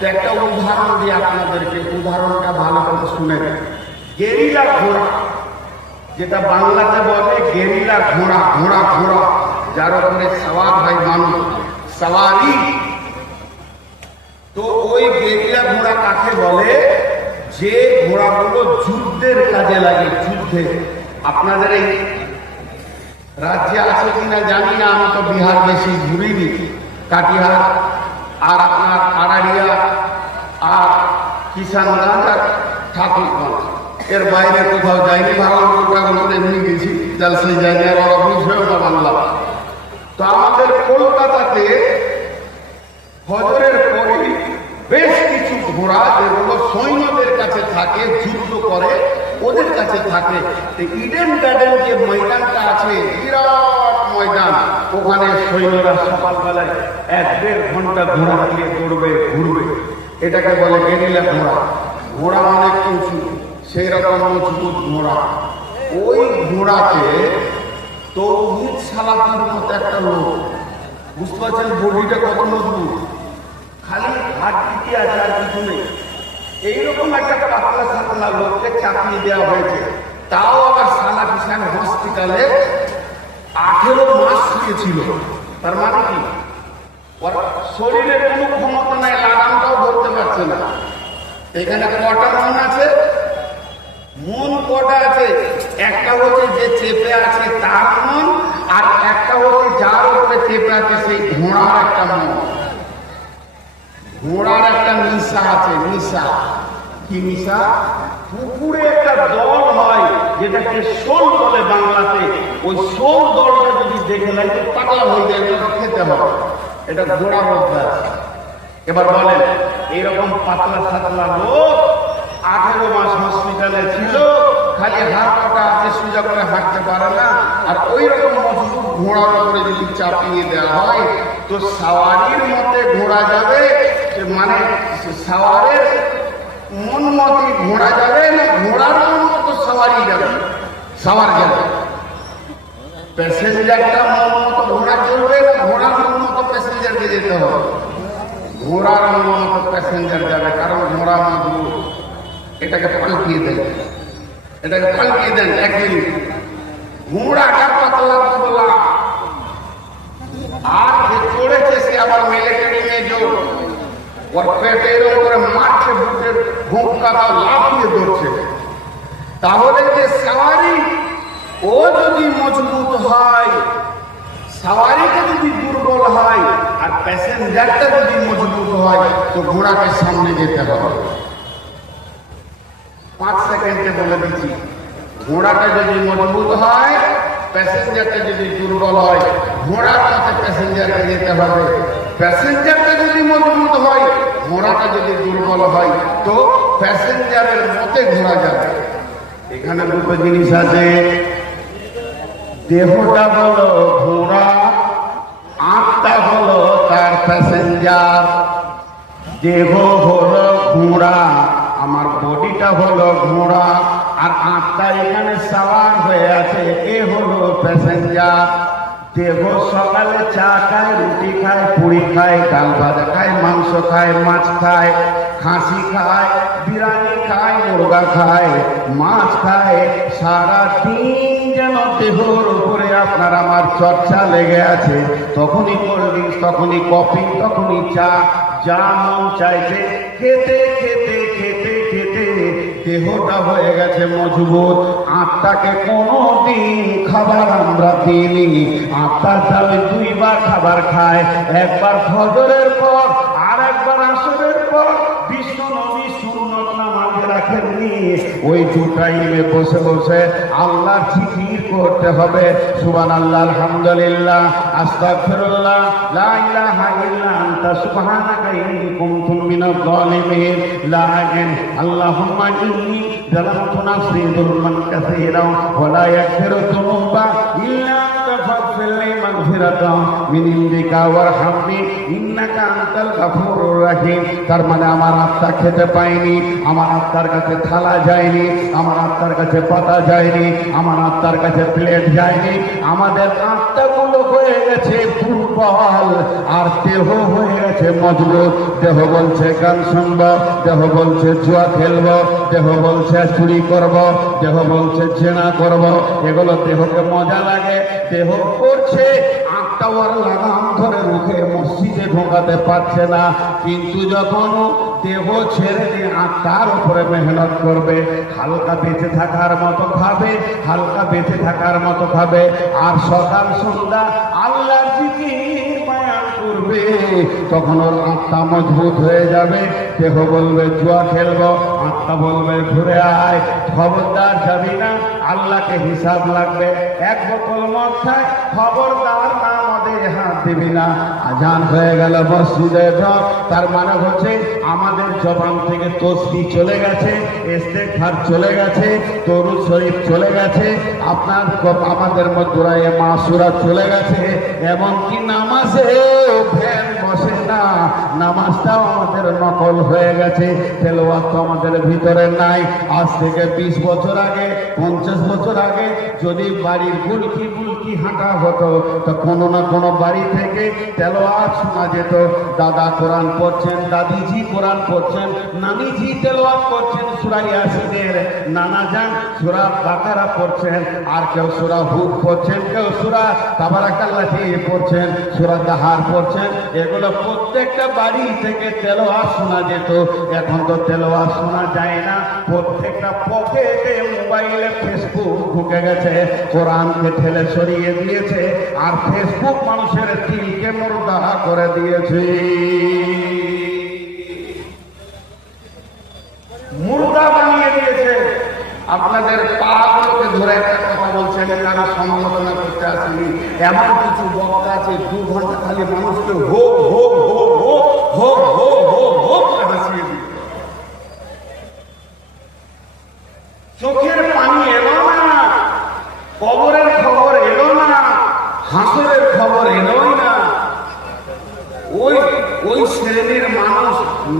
তো একটা উদাহরণ দিয়ে আপনাদেরকে, উদাহরণটা ভালো করে শুনে, গেরিলা ঘোড়া, যেটা বাংলাতে বলে গেরিলা ঘোড়া, ঘোড়া ঘোড়া যার উপরে সওয়ার হয় মানুষ, সওয়ারি। তো ওই গেরিলা ঘোড়া কাকে বলে? যে ঘোড়াগুলো যুদ্ধের কাজে লাগে, যুদ্ধে। আপনাদের এই রাজ্যে আছে কিনা জানি না, আমি তো বিহার বেশি ঘুরিনি, কাটিহার আর আপনার আড়াড়িয়া আর কিষানগঞ্জ আর ঠাকুরগঞ্জ, এর বাইরে কোথাও যাইনি। ভাগলপুর এমনি গেছি, জালসাই যাইনি, আর ওরা বুঝবেও না বাংলা। তো আমাদের কলকাতাতে ফজরের পরে বেশ কিছু ঘোড়া যেগুলো সৈন্যদের কাছে থাকে, যুদ্ধ করে, ওদের কাছে থাকে। ইডেন গার্ডেন যে ময়দানটা আছে, বিরাট ময়দান, ওখানে সৈন্যরা সকালবেলায় 1-1.5 ঘন্টা ঘোড়া দিয়ে দৌড়বে, ঘুরবে। এটাকে বলে গেরিলা ঘোড়া। ঘোড়া অনেক উঁচু, সেই রকম মজবুত ঘোড়া। ওই ঘোড়াকে তৌহিদ সালাফির মতো একটা লোক, বুঝতে পারছেন বডিটা কত মজবুত, খালি হাত দিতে আছে আর কিছু নেই, এইরকম একটা পাতলা সাতলা লোককে চাপিয়ে দেওয়া হয়েছে। তাও আবার সালাফি সাহেব হসপিটালে 18 মাস শুয়েছিল। তার মানে কি, ওর শরীরে কোনো ক্ষমতা নাই, লাগামটাও ধরতে পারছে না। এখানে কটা মন আছে? মন কটা আছে? একটা হচ্ছে যে চেপে আছে তার মন, আর একটা হচ্ছে যার উপরে চেপে আছে সেই ঘোড়ার একটা মন। ঘোড়ার একটা নিশা আছে, নিশা। কি নিশা? পুকুরে একটা দল হয় যেটাকে শোল বলে বাংলাতে। ওই শোল দলটা যদি দেখে নেয় তো পাতলা হয়ে যায়, ওটা খেতে হবে। এটা ঘোড়ার অভ্যাস। এবার বলেন, এইরকম পাতলা সাতলা লোক 18 মাস হসপিটালে ছিল, খালি হাত পাটা আছে, সোজা করে হাঁটতে পারে না। আর ওই রকম মজবুত ঘোড়ার উপরে যদি চাপিয়ে দেওয়া হয় তো সাওয়ারির মতে ঘোড়া যাবে, মানে সাওয়ারের মন মতে ঘোড়া যাবে না, ঘোড়ার মন মতো সাওয়ারি যাবে? সাওয়ার যাবে। প্যাসেঞ্জারটা মন মতো ঘোড়া চলবে না, ঘোড়ার মন মতো প্যাসেঞ্জারকে যেতে হবে? ঘোড়ার মন মতো প্যাসেঞ্জার যাবে, কারণ ঘোড়া মজবুত। এটাকে পাল্টিয়ে দেন, এটাকে পাল্টিয়ে দেন। 1 মিনিট। ঘোড়াটা পাতলা পাতলা, আর যে চড়েছে সে আবার মিলিটারি মেজর, ওর পেটের উপরে মারছে, বুকের ঘুমকাটা লাফিয়ে ধরছে। তাহলে যে সাওয়ারি, ও যদি মজবুত হয়, সাওয়ারিটা যদি দুর্বল হয়, আর প্যাসেঞ্জারটা যদি মজবুত হয়, তো ঘোড়াকে সামনে যেতে হবে। 5 সেকেন্ডে বলে দিচ্ছি। ঘোড়াটা যদি মজবুত হয়, প্যাসেঞ্জারটা যদি দুর্বল হয়, ঘোড়ার কাছে প্যাসেঞ্জারকে যেতে হবে। প্যাসেঞ্জারটা যদি মজবুত হয়, ঘোড়াটা যদি দুর্বল হয়, তো প্যাসেঞ্জারের মতে ঘোড়া যাবে। এখানে দুটো জিনিস আছে। দেহটা হলো ঘোড়া, আত্মা হলো তার প্যাসেঞ্জার। দেহ হলো ঘোড়া, আমার বডিটা হলো ঘোড়া, আর আত্মা এখানে সাওয়ার হয়ে আছে, এ হলো প্যাসেঞ্জার। দেহ সকালে চা খায়, রুটি খায়, পুরি খায়, ডাল ভাজা খায়, মাংস খায়, মাছ খায়, খাসি খায়, বিরিয়ানি খায়, মুরগা খায়, মাছ খায়। সারা দিন যেন দেহর উপরে আপনার আমার চর্চা লেগে আছে। তখনই কোল্ড ড্রিঙ্কস, তখনই কফি, তখনই চা, যা মন চাইছে খেতে খেতে খেতে খেতে দেহটা হয়ে গেছে মজবুত। আত্মাকে কোনোদিন খাবার আমরা দিইনি। আত্মার দামে 2 বার খাবার খায়, একবার ফজরের পর আর একবার আসরের পর। বিষ্ণু নবী সুন্নত নামাজে রাখেননি, ওই 2 টাইমে বসে বসে আল্লাহর জিকির করতে হবে। সুবহানাল্লাহ, আলহামদুলিল্লাহ, আস্তাগফিরুল্লাহ, লা ইলাহা ইল্লা আনতা সুবহানাকা ইন্নী কুনতু মিনাজ জালিমিন, লা আল্লাহুম্মা ইন্নী যালামতু নাফসি যুলমান কাসীরা ওয়া লা ইয়াগফিরু যুনুবা ইল্লা আনতা ফাগফির লি মাগফিরাতাম মিন ইনদিকা ওয়ারহামনি ইন্নাকা আনতাল গাফুরুর রহিম। তার মানে আমার আত্মা খেতে পায়নি, আমার আত্মার কাছে থালা যায়নি, আমার আত্মার কাছে পাতা যায়নি, আমার আত্মার কাছে প্লেট যায়নি। আমাদের আত্মাগুলো হয়ে গেছে দুর্বল। দুর্বল, আর দেহ হয়ে গেছে মজবুত। দেহ বলছে গান শুনব, দেহ বলছে জুয়া খেলব, দেহ বলছে চুরি করব, দেহ বলছে জেনা করব। এগুলো দেহকে মজা লাগে, দেহ করছে। আটটা ওর লাগাম ধরে রুখে মসজিদে ঢোকাতে পারছে না। কিন্তু যখন দেহ ছেড়ে দিয়ে আত্মার উপরে মেহনত করবে, হালকা বেঁচে থাকার মতো খাবে, হালকা বেঁচে থাকার মতো খাবে, আর সকাল সন্ধ্যা আল্লাহর জিকির বয়ান করবে, তখন ওর আত্মা মজবুত হয়ে যাবে। দেহ বলবে জুয়া খেলবো, আত্মা বলবে ঘুরে আয়, খবরদার যাবি না, আল্লাহকে হিসাব লাগবে। এক বোতল মদ খায়, খবরদার না মদে হাত দিবি না। আজান হয়ে গেল মসজিদে ঢোক, তার মানে হচ্ছে আমাদের জবান থেকে তসবিহ চলে গেছে, ইস্তেগফার চলে গেছে, দরুদ শরীফ চলে গেছে, আপনার আমাদের মধ্যরায় মাসুরা চলে গেছে। এমনকি নামাজে ফ্যান বসে না, নামাজটাও আমাদের নকল হয়ে গেছে, তেলাওয়াত তো আমাদের ভিতরে নাই। আজ থেকে 20 বছর আগে, 50 বছর আগে যদি বাড়ির গুলকি গুলকি হাঁটা হতো, তো কোনো না কোনো বাড়ি থেকে তেলাওয়াত শোনা যেত। দাদা কোরআন পড়ছেন, দাদিজি কোরআন পড়ছেন, নানিজি তেলাওয়াত করছেন সূরা ইয়াসিনের, নানা জান সূরা বাকারা পড়ছেন, আর কেউ সূরা হুদ পড়ছেন, কেউ সূরা তাবারাকাল্লাহি পড়ছেন, সূরা দাহার পড়ছেন। এগুলো প্রত্যেকটা বাড়ি থেকে তেলাওয়াত শোনা যেত। এখন তো তেলাওয়াত শোনা যায় না, প্রত্যেকটা পকেটে মোবাইলে ফেসবুক ঢুকে গেছে, কোরআনকে ঠেলে সরিয়ে দিয়েছে, আর ফেসবুক মানুষের দিলকে মুর্দা করে দিয়েছে, মুর্দা বানিয়ে দিয়েছে। আপনাদের পাগুলোকে ধরে একটা কথা বলছেন, তারা সমালোচনা করতে আসেনি। এমন কিছু বক্তা আছে 2 ঘন্টা খালি মানুষকে হো হো হো হো হো হো হো হো করে হাসিয়ে দিল। চোখের পানি এলো না, কবরের খবর এলো না, হাসরের খবর এলোই না। ওই শ্রেণীর মানুষ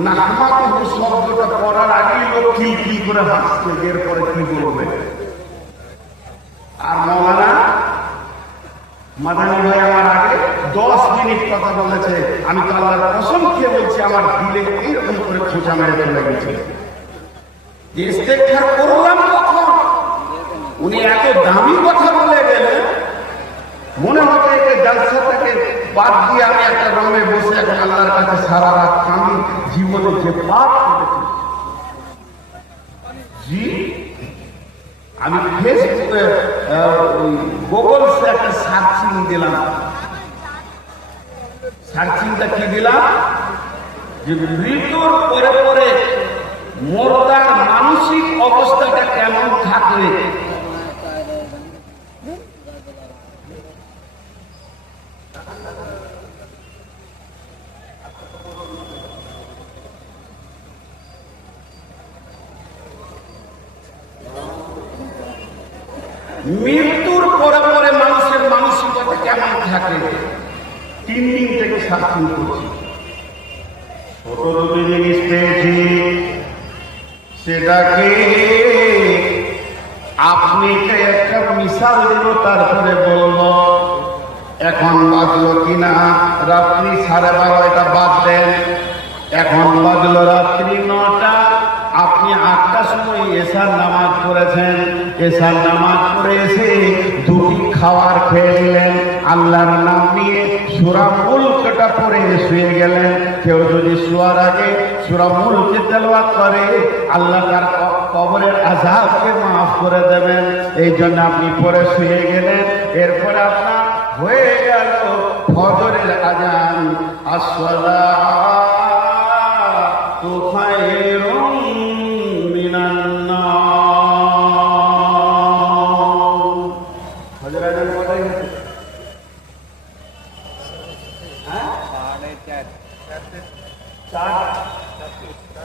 নাহমাতুহু শব্দটা পড়ার আগেই লোক কি করে হাসছে, এরপরে কি বলবে। আর মৌলানা মাদানী ভাই আমার আগে 10 মিনিট কথা বলেছে, আমি তো আল্লাহর কসম খেয়ে বলছি আমার দিলে এরকম করে খোঁচা মেরে চলে গেছে। ইস্তেগফার করলাম তখন উনি এত দামি কথা বলে গেলেন, মনে হতো একে জালসাটাকে বাদ দিয়ে আমি একটা রুমে বসে এখন আল্লাহর কাছে সারা রাত আমি জীবনে যে পাপ করেছি। জি আমি ফেসবুকে গুগলসে একটা সার্চিং দিলাম। সার্চিংটা কি দিলাম, যে মৃত্যুর পরে পরে মুর্দার মানসিক অবস্থাটা কেমন থাকবে। মৃত্যুর পরে পরে মানুষের মানসিকতা কেমন থাকে, 3 দিন থেকে সার্চিং করছি। ছোট দুটি জিনিস পেয়েছি, সেটাকে আপনি একটা মিশাল দিল, তারপরে বলবো। এখন বাজলো কিনা রাত্রি 12:30 বাদ দেন, এখন বাজলো রাত্রি 9টা। আপনি 8টার সময় এশার নামাজ পড়েছেন, এশার নামাজ পড়ে এসে 2টি খাবার খেয়ে নিলেন, আল্লাহর নাম নিয়ে সূরা মুলকটা পড়ে শুয়ে গেলেন। কেউ যদি শোয়ার আগে সূরা মুলক তেলাওয়াত করে, আল্লাহ তার কবরের আযাবকে মাফ করে দেবেন। এই জন্য আপনি পড়ে শুয়ে গেলেন। এরপরে আপনার হয়ে গেল ফজরের আযান, আসসালাতু খায়রুম মিনান নাওম। ফজরের আযান কটায় হচ্ছে?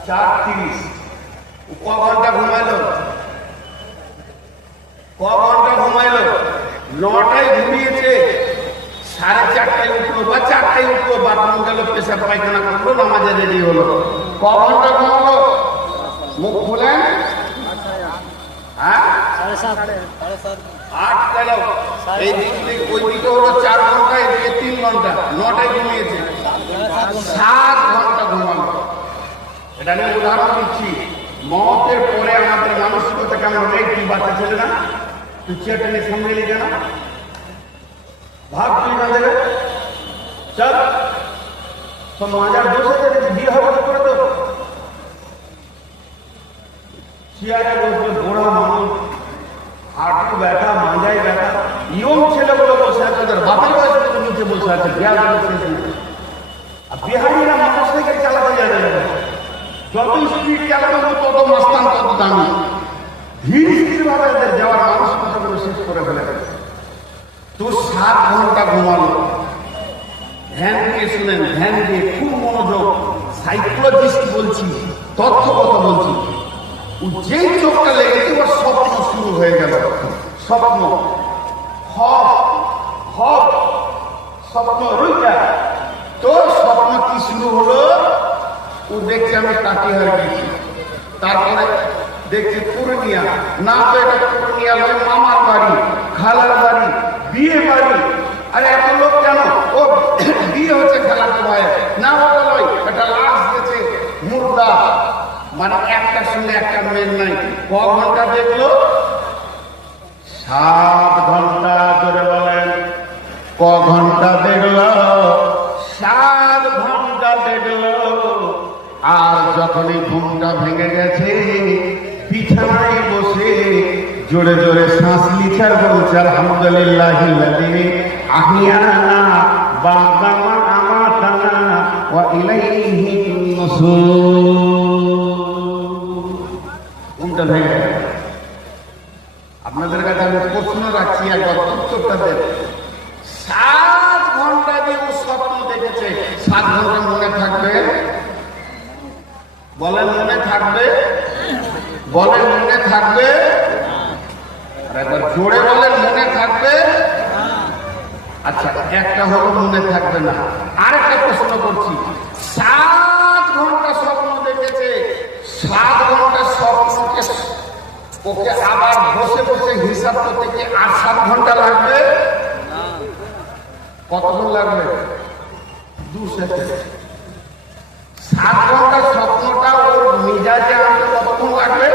4:30। ক ঘন্টা ঘুমাইলো? 9টায় ঘুমিয়েছে, 4:30টায় উঠলো বা 4টায় উঠলো, বাথরুম গেল, পেশাব পায়খানা করলো, নামাজে রেডি হলো। ক ঘন্টা ঘুমালো? মুখ খুলেন। 8 গেল, এই দিক থেকে ওই দিকে হলো 4 ঘন্টা, এদিকে 3 ঘন্টা, 9টায় ঘুমিয়েছে, 7 ঘন্টা ঘুমানো। এটা আমি উদাহরণ দিচ্ছি। মতের পরে আমাদের মানসিকতা কেমন হবে? কি বাচ্চা ছেলে না, তুই চেয়ারটা নিয়ে সামনে এলি কেন? ভাব তুই না দেবে, চল সব মাজার বসে বিয়ে হবে করে তো। চেয়ারে বসবে বড় মানুষ, হাঁটু ব্যথা, মাজায় ব্যথা, ইয়ং ছেলেগুলো বসে আছে, ওদের বাপের বয়সে তো নিচে বসে আছে, আর বিহারিরা মানুষ থেকে চালাতে যাবে, যত স্পিড চালাবে তত মাস্তান, তত দামি। ধীর স্থির ভাবে এদের যাওয়ার মানসিকতাগুলো শেষ করে ফেলে। তো 7 ঘন্টা ঘুমালো। ধ্যান দিয়ে শুনেন, ধ্যান দিয়ে খুব মনোযোগ, সাইকোলজিস্ট বলছি, তথ্যগত বলছি। যেই চোখটা লেগেছে ওর স্বপ্ন শুরু হয়ে গেল। স্বপ্ন স্বপ্ন রইটা তোর স্বপ্ন কি শুরু হলো? ও দেখছে আমি কাটিহার গেছি, তারপরে দেখছি পুরুলিয়া, না তো এটা পুরুলিয়া নয়, মামার বাড়ি, খালার বাড়ি, বিয়ে বাড়ি। আরে এত লোক কেন? ও বিয়ে হচ্ছে খালার ভাইয়ের, না ওটা নয়, এটা লাশ গেছে মুর্দা, মানে একটার সঙ্গে একটা মেল নাই। ক ঘন্টা দেখলো? 7 ঘন্টা। ধরে বলেন ক ঘন্টা দেখলো? 7 ঘন্টা দেখলো। আর যখনই ঘুমটা ভেঙে গেছে, বিছানায় বসে জোরে জোরে শ্বাস নিচ্ছে, বলছে আলহামদুলিল্লাহ আহিয়ানা বা'দা মা আমাতানা ওয়া ইলাইহিন নুশুর। ঘুমটা ভেঙে গেছে। আপনাদের কাছে আমি প্রশ্ন রাখছি, একবার উত্তরটা দেন। 7 ঘন্টা দিয়ে ও স্বপ্ন দেখেছে, 7 ঘন্টা মনে থাকবে? বলেন মনে থাকবে? বলেন মনে থাকবে? আর একবার জোরে বলেন মনে থাকবে? আচ্ছা, একটা হলো মনে থাকবে না। আরেকটা প্রশ্ন করছি, 7 ঘন্টা স্বপ্ন দেখেছে, 7 ঘন্টা স্বপ্নকে ওকে আবার বসে বসে হিসাব করতে কি 8-7 ঘন্টা লাগবে? কতক্ষণ লাগবে? 2 সেকেন্ড। 7 ঘন্টা স্বপ্নটা ওর মিজাজে আনতে কতক্ষণ লাগবে?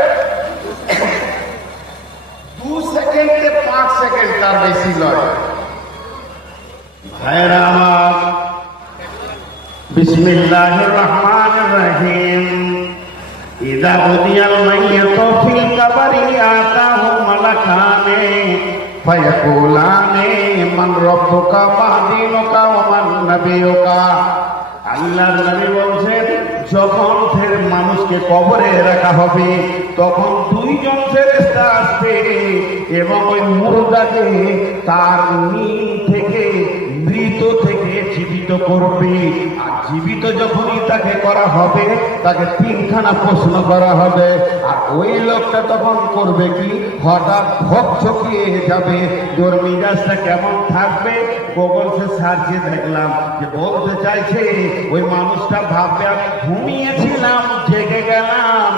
2 সেকেন্ড থেকে 5 সেকেন্ড, তার বেশি নয়। ভাইরা আমার, বিসমিল্লাহির রহমানির রহিম। ইযা বুদিয়াল মাইয়াতু ফিল কবরি আতাহু মালাকানে ফায়াকুলানে মান রাব্বুকা মা দীনুকা ওয়া মান নাবিয়ুকা। আল্লাহর নবী বলছেন, যখন ফের মানুষকে কবরে রাখা হবে, তখন 2 জন ফেরেশতা আসবে এবং ওই মুর্দাকে তার নিম থেকে, মৃত থেকে জীবিত করবে। আর জীবিত যখনই তাকে করা হবে, তাকে 3খানা প্রশ্ন করা হবে। আর ওই লোকটা তখন করবে কি? হঠাৎ ভকচকিয়ে যাবে। তোর মিজাজটা কেমন থাকবে? গুগলসে সার্চে দেখলাম যে বলতে চাইছে ওই মানুষটা ভাববে আমি ঘুমিয়েছিলাম, জেগে গেলাম,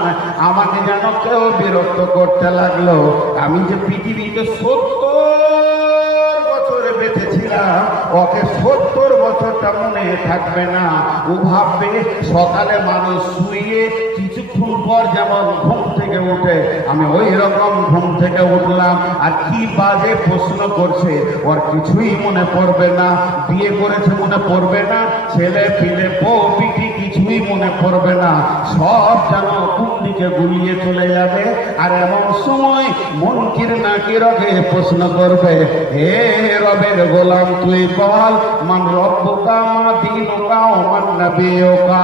আমাকে যেন কেউ বিরক্ত করতে লাগলো। আমি যে পৃথিবীতে 70 বছরে বেঁচেছিলাম, ওকে 70 বছরটা মনে থাকবে না। ও ভাববে সকালে মানুষ শুয়ে কিছুক্ষণ পর যেমন ঘুম থেকে উঠে, আমি ওই রকম ঘুম থেকে উঠলাম। আর কি বাজে প্রশ্ন করছে, ওর কিছুই মনে পড়বে না। বিয়ে করেছে মনে পড়বে না, ছেলে পিলে বউ পিঠি কিছুই মনে পড়বে না। সব যেন কোন দিকে গুলিয়ে চলে যাবে। আর এমন সময় মুনকির নাকিরকে প্রশ্ন করবে, হে রবের গোলাম, তুই বল মান রব্বুকা মা দীনুকা ওয়া মান নাবিয়ুকা।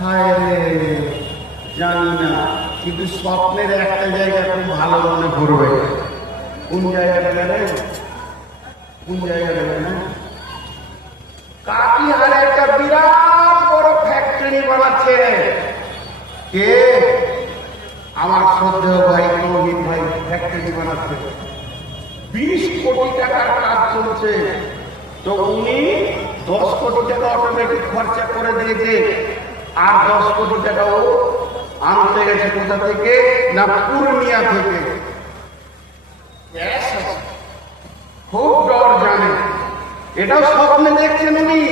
হায় রে, জানি না, কিন্তু স্বপ্নের একটা জায়গা খুব ভালো মনে পড়বে। কোন জায়গাটা জানেন? কোন জায়গাটা জানেন? কাটিহারে একটা বিরাট বড় ফ্যাক্টরি বানাচ্ছে। কে? আমার শ্রদ্ধেয় ভাই তৌহিদ ভাই ফ্যাক্টরি বানাচ্ছে। 20 কোটি টাকার কাজ চলছে। তো উনি 10 কোটি টাকা অটোমেটিক খরচা করে দিয়েছে, আর 10 কোটি টাকা ও আনতে গেছে কোথা থেকে না পূর্ণিয়া থেকে। খুব ডর জানে, এটাও স্বপ্নে দেখছেন উনি,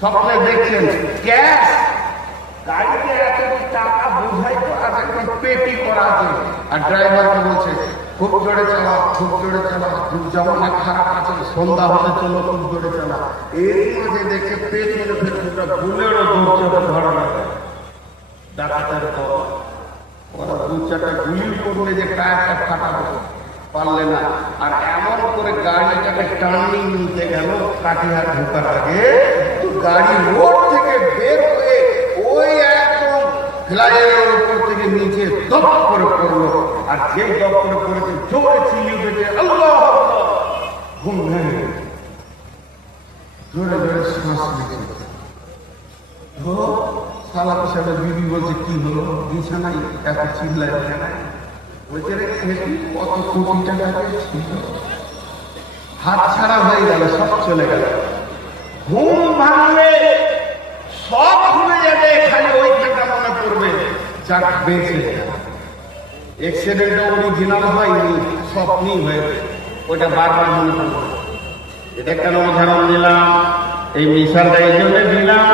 স্বপ্নে দেখছেন ক্যাশ গাড়িতে এত টাকা বোঝাই তো আছে, পেটি করা আছে। আর ড্রাইভারকে বলছে খুব জোরে চালাও, খুব জোরে চালাও, জমানা খারাপ আছে, সন্ধ্যা হতে চলো, খুব জোরে চালাও। এর মাঝে দেখে পেছনে পেছনটা বুলেরও দৌড় ধরা লাগে ডাকাতের দল। ওরা দু চারটা গুলি করলে যে টায়ারটা ফাটাবো পারলে না। আর এমন করে গাড়িটাকে টার্নিং নিতে গেল কাটিহার ঢোকার আগে, তো গাড়ি রোড থেকে বের হয়ে ওই একদম ফ্লাইওভারের উপর থেকে নিচে দপ করে পড়লো। আর যে দপ করে পড়েছে জোরে চিল্লিয়ে উঠেছে আল্লাহ, ঘুম ভেঙে জোরে জোরে শ্বাস নিচ্ছে। সালা সাহেব বিবি বলছে কি হলো বিছানায় এত চিল্লায় বিছানায়? বলছে রে কত কোটি টাকা ছিল, হাত ছাড়া হয়ে গেল, সব চলে গেল। ঘুম ভাঙলে সব ভুলে যাবে, খালি ওইখানটা মনে পড়বে যাক বেঁচে। এক্সিডেন্টটা অরিজিনাল হয়নি, স্বপ্নই হয়েছে, ওইটা বারবার মনে পড়বে। এটা কেন উদাহরণ দিলাম? এই মিশালটা এই জন্য দিলাম,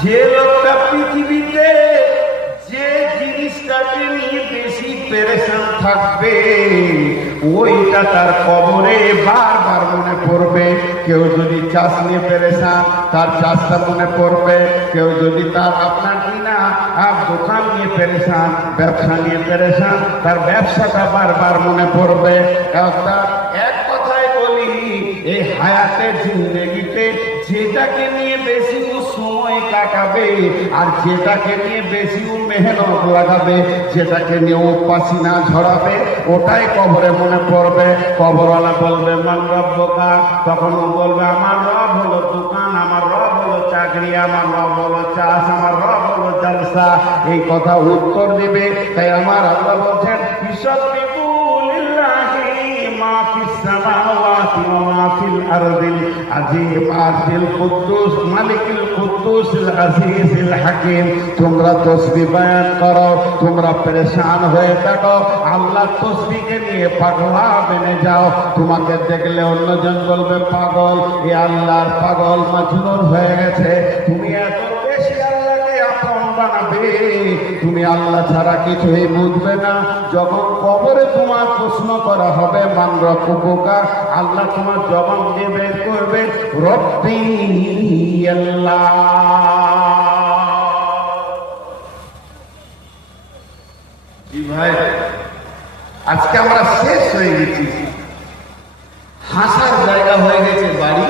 যে লোকটা পৃথিবীতে যে জিনিসটাকে নিয়ে বেশি পেরেশান থাকবে ওইটা তার কবরে বারবার মনে পড়বে। কেউ যদি চাষ নিয়ে পেরেশান, তার চাষটা মনে পড়বে। কেউ যদি তার আপনার কিনা আর দোকান নিয়ে পেরেশান, ব্যবসা নিয়ে পেরেশান, তার ব্যবসাটা বারবার মনে পড়বে। এক কথায় বলি, এই হায়াতের জিন্দেগিতে যেটাকে নিয়ে বেশি সময় কাটাবে আর যেটাকে নিয়ে বেশি মেহনত লাগাবে, যেটাকে নিয়ে ও পাসিনা ঝরাবে, ওটাই কবরে মনে পড়বে। কবরওয়ালা বলবে মান রব্বুকা, তখন ও বলবে আমার রব হলো দোকান, আমার রব হলো চাকরি, আমার রব হলো চাষ, আমার রব হলো জলসা। এই কথা উত্তর দিবে। তাই আমার আল্লাহ বলছেন মা ফিস সামাওয়াতি ওয়া মা ফিল আরদিল আজিম আজিল কুদ্দুস মালিকুল কুদ্দুসিল আজিজিল হাকিম। তোমরা তাসবিহ বয়ান করো, তোমরা পেরেশান হয়ে থাকো, আল্লাহ তাসবিহকে নিয়ে পাগলা বেনে যাও। তোমাকে দেখলে অন্যজন বলবে পাগল, এ আল্লাহর পাগল মাজনুন হয়ে গেছে। তুমি এত বেশি আল্লাহকে আপন বানাবে, তুমি আল্লাহ ছাড়া কিছুই বুঝবে না। যখন কবরে তোমার প্রশ্ন করা হবে মান রব্বুকা, আল্লাহ তোমার জবাব দিয়ে বের করবে রব্বি আল্লাহ। জি ভাই, আজকে আমরা শেষ হয়ে গেছি, হাসার জায়গা হয়ে গেছে বাড়ি,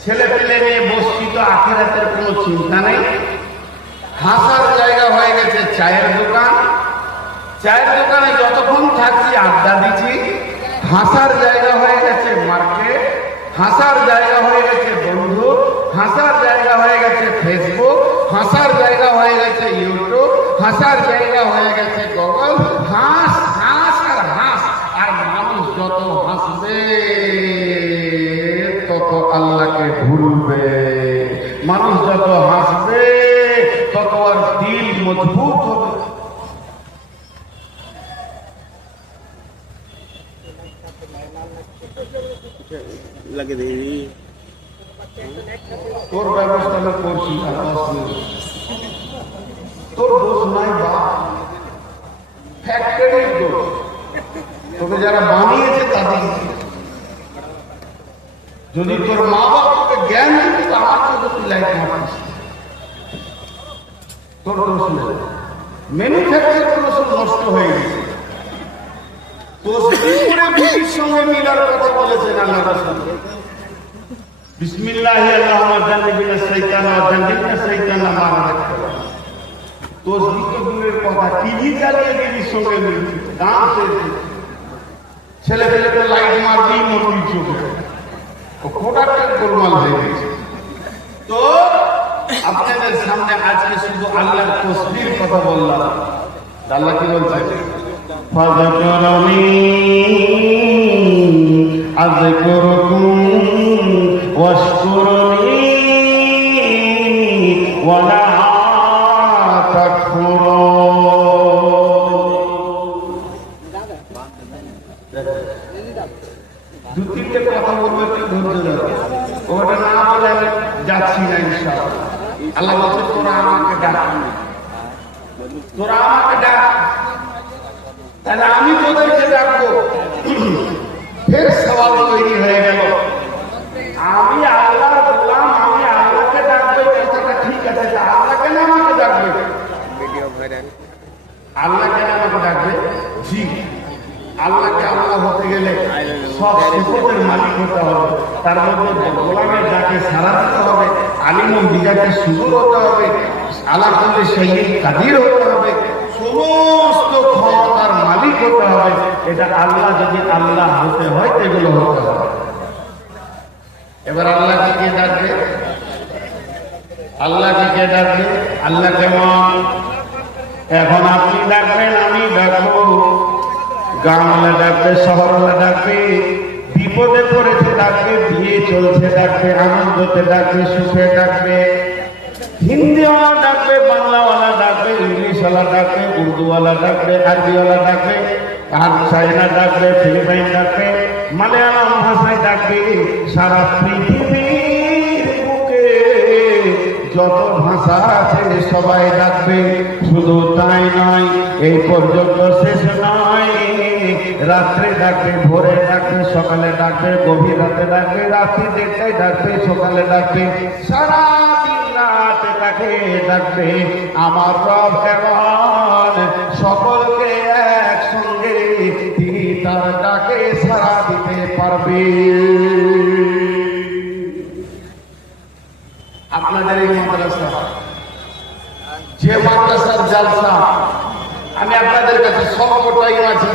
ছেলে পেলে নিয়ে বসছি, তো আখিরাতের কোনো চিন্তা নেই। হাসার জায়গা হয়ে গেছে চায়ের দোকান, চায়ের দোকানে যতক্ষণ থাকছি আড্ডা দিচ্ছি। হাসার জায়গা হয়ে গেছে মার্কেট, হাসার জায়গা হয়ে গেছে বন্ধু, হাসার জায়গা হয়ে গেছে ফেসবুক, হাসার জায়গা হয়ে গেছে ইউটিউব, হাসার জায়গা হয়ে গেছে গুগল। হাস হাস আর হাস, আর মানুষ যত হাসবে তত আল্লাহকে ভুলবে। মানুষ যত হাসবে তত আর দিল মজবুত হবে। তোর ব্যবস্থা না করছি, তোর দোষ নাই বা ফ্যাক্টরির দোষ, তোকে যারা বানিয়েছে তাদের। যদি তোর মা বাবা তোকে জ্ঞান দিতে, আমার তো তুই লাইফ মারিস, তোর দোষ নেই। ম্যানুফ্যাকচার গুলো সব নষ্ট হয়ে গেছে। বিবির সঙ্গে মিলার কথা বলেছেন আল্লাহ রাসূল। বিসমিল্লাহি আল্লাহুম্মা জান্নিবিনা শাইতানা ওয়া জান্নিবনা শাইতানা মা রাযাকতানা। তাসবিহ দূরের কথা, টিভি চালিয়ে বিবির সঙ্গে মিলছে, গান শুনছে, ছেলে পেলেকে লাইট মারলেই মরবি চোখে, ও কোটাটার গোলমাল হয়ে গেছে। তো আপনাদের সামনে আজকে শুধু আল্লাহর তাসবিহর কথা বললাম। আল্লাহ কি বলছে? ফাযকুরুনি আযকুরুকুম ওয়াশকুরুনি ওয়া লা তাকফুরুন। যাচ্ছি না ইনশাআল্লাহ। আল্লাহ বলছে তোরা আমাকে ডাক, তোরা আমাকে ডাক, তাহলে আমি তোদেরকে ডাকবো। ফের সওয়াল তৈরি হয়ে গেল, আমি আল্লাহর গোলাম, আমি আল্লাহকে ডাকবো, কথাটা ঠিক আছে, আল্লাহ কেন আমাকে ডাকবে? আল্লাহ কেন আমাকে ডাকবে? জি, আল্লাহকে আল্লাহ হতে গেলে সব সিফাতের মালিক হতে হবে, তার মধ্যে গোলামের ডাকে সাড়া দিতে হবে, আলিমুল বিজাকে সুদূর হতে হবে, আলা কুল্লি শাইইন কাদির হতে হবে, সমস্ত ক্ষমতার মালিক হতে হবে। এটা আল্লাহ যদি আল্লাহ হতে হয় এগুলো হতে হবে। এবার আল্লাহকে কে ডাকবে? আল্লাহকে কে ডাকবে? আল্লাহ কেমন? এখন আপনি ডাকবেন, আমি ডাকবো, গ্রামওয়ালা ডাকবে, শহরওয়ালা ডাকবে, বিপদে পড়েছে ডাকবে, বিয়ে চলছে ডাকবে, আনন্দতে ডাকবে, সুখে ডাকবে, হিন্দিওয়ালা ডাকবে, বাংলাওয়ালা ডাকবে, ইংলিশওয়ালা ডাকবে, উর্দুওয়ালা ডাকবে, আরবিওয়ালা ডাকবে, আর চাইনা ডাকবে, ফিলিপাইন ডাকবে, মালয়ালম ভাষায় ডাকবে, সারা পৃথিবীর বুকে যত ভাষা আছে সবাই ডাকবে। শুধু তাই নয়, এই পর্যন্ত শেষ নয়, রাত্রে ডাকবে, ভোরে ডাকবে, সকালে ডাকবে, গভীর রাতে ডাকবে, রাত্রি 1টায় ডাকবে, সকালে ডাকবে, সারা দিন রাতে তাকে ডাকবে। আমার রব এমন, সকলকে একসঙ্গে তিনি তার ডাকে সাড়া দিতে পারবে। আপনাদের এই মাদ্রাসা, যে মাদ্রাসার জালসা, আমি আপনাদের কাছে সবটাই আছি,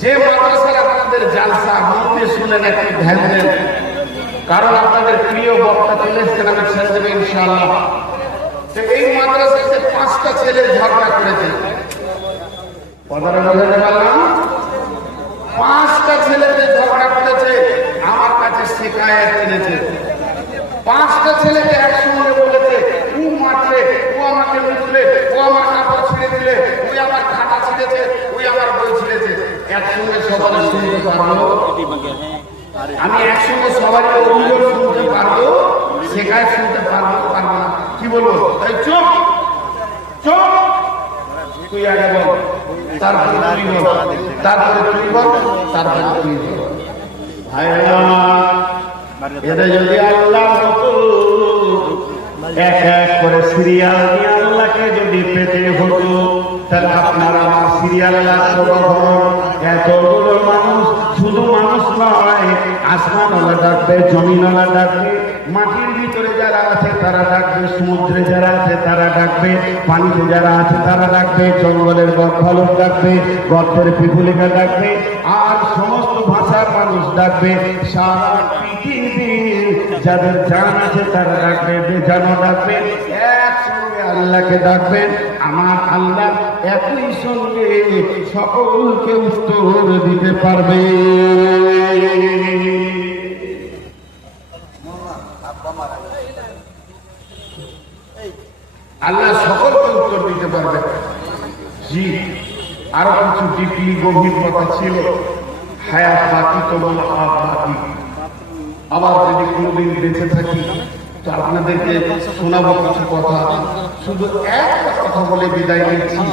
যে মাদ্রাসার আপনাদের জালসা, মনে শুনেন, একটু ধ্যান দেন, কারণ আপনাদের প্রিয় বক্তা চলে এসছেন, আমি ছেড়ে দেবো ইনশাআল্লাহ। এই মাদ্রাসাতে 5টা ছেলে ঝগড়া করেছে, কথাটা বোঝাতে পারলাম? 5টা ছেলেতে ঝগড়া করেছে, আমার কাছে শিকায়েত এনেছে। 5টা ছেলেকে একসঙ্গে বলেছে, ও মারলে, ও আমাকে মুছলে, ও আমার কাপড় ছিঁড়ে দিলে, ওই আমার খাতা ছিঁড়েছে, ওই আমার বই ছিঁড়েছে। একসঙ্গে সবাই শুনতে পারবো? আমি একসঙ্গে সবাই অভিযোগ শুনতে পারবো, শেখায় শুনতে পারবো, পারবো না? কি বলবো? তাই চুপ চুপ, তুই আগে বল, তারপরে তুই বল, তারপরে তুই বল, তারপরে তুই বল। ভাইরা, এটা যদি আল্লাহ হতো, এক এক করে সিরিয়াল দিয়ে আল্লাহকে যদি পেতে হতো, তাহলে আপনারা আমার সিরিয়াল লাগতো কখন? এতগুলো মানুষ, শুধু মানুষ নয়, আসমানওয়ালা ডাকবে, জমিনওয়ালা ডাকবে, মাটির ভিতরে যারা আছে তারা ডাকবে, সমুদ্রে যারা আছে তারা ডাকবে, পানিতে যারা আছে তারা ডাকবে, জঙ্গলের ভালুক ডাকবে, গর্তের পিপুলিকা ডাকবে, আর সমস্ত ভাষার মানুষ ডাকবে, সারা পৃথিবীর যাদের জান আছে তারা ডাকবে, বেজানো ডাকবে, একসঙ্গে আল্লাহকে ডাকবেন। আমার আল্লাহ একই সঙ্গে সকলকে উত্তর দিতে পারবে। আল্লাহ সকলকে উত্তর দিতে পারবে। জি, আরো কিছু ডিপি গভীর কথা ছিল, হায়াত বাকি তো বল বাকি। আবার যদি কোনোদিন বেঁচে থাকি তো আপনাদেরকে শোনাবো কিছু কথা। শুধু একটা কথা বলে বিদায় নিচ্ছি।